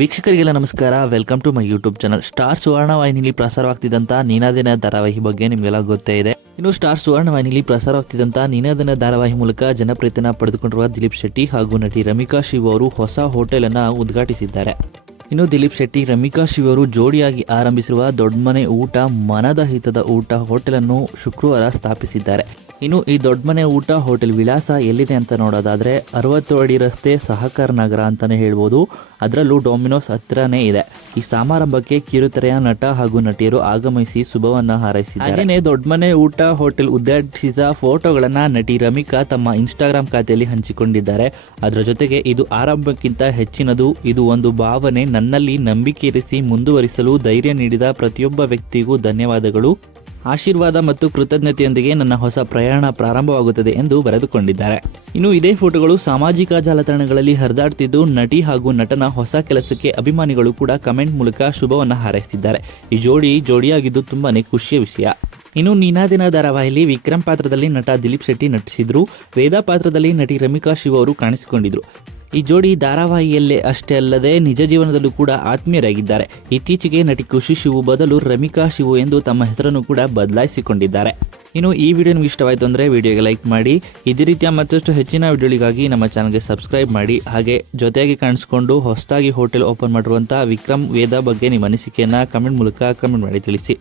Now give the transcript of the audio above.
ವೀಕ್ಷಕರಿಗೆಲ್ಲ ನಮಸ್ಕಾರ. Welcome to my YouTube channel star Suvarna ವಾಹಿನಿಲಿ ಪ್ರಸಾರವಾಗ್ತಿದ್ದಂಥ ನೀನಾದಿನ ಧಾರಾವಾಹಿ ಬಗ್ಗೆ ನಿಮಗೆಲ್ಲ ಗೊತ್ತೇ ಇದೆ. ಇನ್ನು ಸ್ಟಾರ್ ಸುವರ್ಣ ವಾಹಿನಿಲಿ ಪ್ರಸಾರವಾಗ್ತಿದ್ದಂಥ ನೀನಾದಿನ ಧಾರಾವಾಹಿ ಮೂಲಕ ಜನಪ್ರಿಯತೆಯನ್ನು ಪಡೆದುಕೊಂಡಿರುವ ದಿಲೀಪ್ ಶೆಟ್ಟಿ ಹಾಗೂ ನಟಿ ರಮಿಕಾ ಶಿವ ಅವರು ಹೊಸ ಹೋಟೆಲ್ ಅನ್ನ ಉದ್ಘಾಟಿಸಿದ್ದಾರೆ. ಇನ್ನು ದಿಲೀಪ್ ಶೆಟ್ಟಿ, ರಮಿಕಾ ಶಿವ ಅವರು ಜೋಡಿಯಾಗಿ ಆರಂಭಿಸಿರುವ ದೊಡ್ಡಮನೆ ಊಟ ಮನದ ಹಿತದ ಊಟ ಹೋಟೆಲ್ ಅನ್ನು ಶುಕ್ರವಾರ ಸ್ಥಾಪಿಸಿದ್ದಾರೆ. ಇನ್ನು ಈ ದೊಡ್ಡ ಮನೆ ಊಟ, ಹೋಟೆಲ್ ವಿಳಾಸ ಎಲ್ಲಿದೆ ಅಂತ ನೋಡೋದಾದ್ರೆ ಅರವತ್ತು ಅಡಿ ರಸ್ತೆ ಸಹಕಾರ ನಗರ ಅಂತಾನೆ ಹೇಳ್ಬೋದು. ಅದರಲ್ಲೂ ಡೊಮಿನೋಸ್ ಹತ್ರನೇ ಇದೆ. ಈ ಸಮಾರಂಭಕ್ಕೆ ಕಿರುತೆರೆಯ ನಟ ಹಾಗೂ ನಟಿಯರು ಆಗಮಿಸಿ ಶುಭವನ್ನ ಹಾರೈಸಿದ್ದಾರೆ. ದೊಡ್ಡ ಮನೆ ಊಟ, ಹೋಟೆಲ್ ಉದ್ಘಾಟಿಸಿದ ಫೋಟೋಗಳನ್ನ ನಟಿ ರಮಿಕಾ ತಮ್ಮ ಇನ್ಸ್ಟಾಗ್ರಾಮ್ ಖಾತೆಯಲ್ಲಿ ಹಂಚಿಕೊಂಡಿದ್ದಾರೆ. ಅದರ ಜೊತೆಗೆ ಇದು ಆರಂಭಕ್ಕಿಂತ ಹೆಚ್ಚಿನದು. ಇದು ಒಂದು ಭಾವನೆ ನನ್ನಲ್ಲಿ ನಂಬಿಕೆ ಇರಿಸಿ ಮುಂದುವರಿಸಲು ಧೈರ್ಯ ನೀಡಿದ ಪ್ರತಿಯೊಬ್ಬ ವ್ಯಕ್ತಿಗೂ ಧನ್ಯವಾದಗಳು. ಆಶೀರ್ವಾದ ಮತ್ತು ಕೃತಜ್ಞತೆಯೊಂದಿಗೆ ನನ್ನ ಹೊಸ ಪ್ರಯಾಣ ಪ್ರಾರಂಭವಾಗುತ್ತದೆ ಎಂದು ಬರೆದುಕೊಂಡಿದ್ದಾರೆ. ಇನ್ನು ಇದೇ ಫೋಟೋಗಳು ಸಾಮಾಜಿಕ ಜಾಲತಾಣಗಳಲ್ಲಿ ಹರಿದಾಡ್ತಿದ್ದು, ನಟಿ ಹಾಗೂ ನಟನ ಹೊಸ ಕೆಲಸಕ್ಕೆ ಅಭಿಮಾನಿಗಳು ಕೂಡ ಕಮೆಂಟ್ ಮೂಲಕ ಶುಭವನ್ನ ಹಾರೈಸಿದ್ದಾರೆ. ಈ ಜೋಡಿ ಜೋಡಿಯಾಗಿದ್ದು ತುಂಬಾನೇ ಖುಷಿಯ ವಿಷಯ. ಇನ್ನು ನೀನಾದಿನ ಧಾರಾವಾಹಿಯಲ್ಲಿ ವಿಕ್ರಮ್ ಪಾತ್ರದಲ್ಲಿ ನಟ ದಿಲೀಪ್ ಶೆಟ್ಟಿ ನಟಿಸಿದ್ರು. ವೇದಾ ಪಾತ್ರದಲ್ಲಿ ನಟಿ ರಮಿಕಾ ಶಿವ ಅವರು ಕಾಣಿಸಿಕೊಂಡಿದ್ರು. ಈ ಜೋಡಿ ಧಾರಾವಾಹಿಯಲ್ಲೇ ಅಷ್ಟೇ ಅಲ್ಲದೆ ನಿಜ ಜೀವನದಲ್ಲೂ ಕೂಡ ಆತ್ಮೀಯರಾಗಿದ್ದಾರೆ. ಇತ್ತೀಚೆಗೆ ನಟಿ ಖುಷಿ ಶಿವು ಬದಲು ರಮಿಕಾ ಶಿವು ಎಂದು ತಮ್ಮ ಹೆಸರನ್ನು ಕೂಡ ಬದಲಾಯಿಸಿಕೊಂಡಿದ್ದಾರೆ. ಇನ್ನು ಈ ವಿಡಿಯೋ ನಿಮಗೆ ಇಷ್ಟವಾಯಿತು ಅಂದರೆ ವಿಡಿಯೋಗೆ ಲೈಕ್ ಮಾಡಿ, ಇದೇ ರೀತಿಯ ಮತ್ತಷ್ಟು ಹೆಚ್ಚಿನ ವಿಡಿಯೋಗಳಿಗಾಗಿ ನಮ್ಮ ಚಾನಲ್ಗೆ ಸಬ್ಸ್ಕ್ರೈಬ್ ಮಾಡಿ, ಹಾಗೆ ಜೊತೆಗೆ ಕಾಣಿಸ್ಕೊಂಡು ಹೊಸದಾಗಿ ಹೋಟೆಲ್ ಓಪನ್ ಮಾಡಿರುವಂಥ ವಿಕ್ರಮ್ ವೇದ ಬಗ್ಗೆ ನಿಮ್ಮ ಅನಿಸಿಕೆಯನ್ನು ಕಮೆಂಟ್ ಮೂಲಕ ಕಮೆಂಟ್ ಮಾಡಿ ತಿಳಿಸಿ.